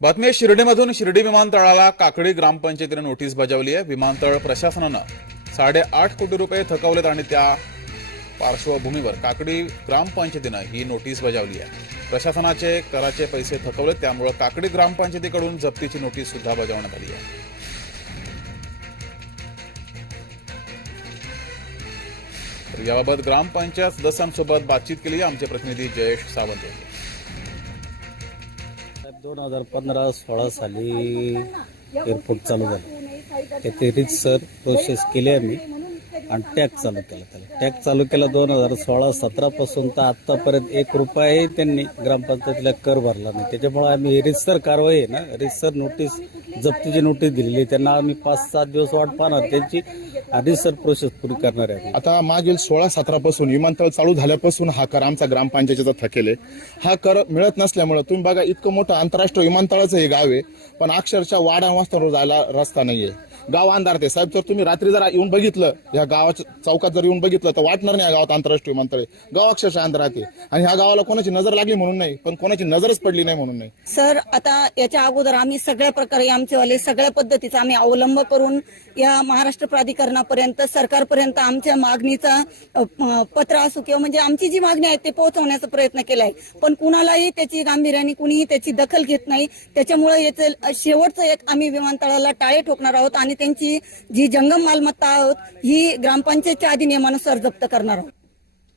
बातमी शिर्डीमधून शिर्डी विमानतळाला काकडी ग्रामपंचायतीने नोटीस बजावली आहे. विमानतळ प्रशासनानं साडेआठ कोटी रुपये थकवलेत आणि त्या पार्श्वभूमीवर काकडी ग्रामपंचायतीनं ही नोटीस बजावली आहे. प्रशासनाचे कराचे पैसे थकवले त्यामुळे काकडी ग्रामपंचायतीकडून जप्तीची नोटीस सुद्धा बजावण्यात आली आहे. तर याबाबत ग्रामपंचायत सदस्यांसोबत बातचीत केली आमचे प्रतिनिधी जयेश सावंत यांनी. दोन हजार पंधरा सोळा साली एअरपोर्ट चालू झालं. त्याचे सर प्रोसेस केली आम्ही. आणि टॅग चालू केला त्याला. टॅग चालू केला दोन हजार सोळा सतरापासून तर आत्तापर्यंत एक रुपयाही त्यांनी ग्रामपंचायतीला कर भरला नाही. त्याच्यामुळे आम्ही रिसर कारवाई आहे ना रिसर नोटीस जप्तीची नोटीस दिलेली आहे. त्यांना आम्ही पाच सात दिवस वाट पाहणार. त्यांची रिसर प्रोसेस पुरी करणार आहे आता मागील सोळा सतरापासून विमानतळ चालू झाल्यापासून हा कर आमचा ग्रामपंचायतीचा थकेल आहे. हा कर मिळत नसल्यामुळे तुम्ही बघा इतकं मोठं आंतरराष्ट्रीय विमानतळाचं हे गाव आहे पण अक्षरशः वाडा वाजता जायला रस्ता नाही आहे गाव अंधार ते साहेब जर तुम्ही रात्री जर येऊन बघितलं या गावाच्या चौकात जर येऊन बघितलं तर वाटणार नाही या गावात आंतरराष्ट्रीय विमानतळ आहे गाव अक्षरशः अंधारात आहे आणि ह्या गावाला कोणाची नजर लागली म्हणून नाही पण कोणाची नजरच पडली नाही म्हणून नाही. सर आता याच्या अगोदर आम्ही सगळ्या प्रकारे आमचेवाले सगळ्या पद्धतीचा आम्ही अवलंब करून या महाराष्ट्र प्राधिकरणापर्यंत सरकारपर्यंत आमच्या मागणीचा पत्र असो किंवा म्हणजे आमची जी मागणी आहे ते पोहोचवण्याचा प्रयत्न केलाय. पण कुणालाही त्याची गांभीर्याने कुणीही त्याची दखल घेत नाही. त्याच्यामुळे याचं शेवटचं एक आम्ही विमानतळाला टाळे ठोकणार आहोत आणि आणि त्यांची जी जंगम मालमत्ता आहोत ही ग्रामपंचायतच्या अधिनियमानुसार जप्त करणार आहोत.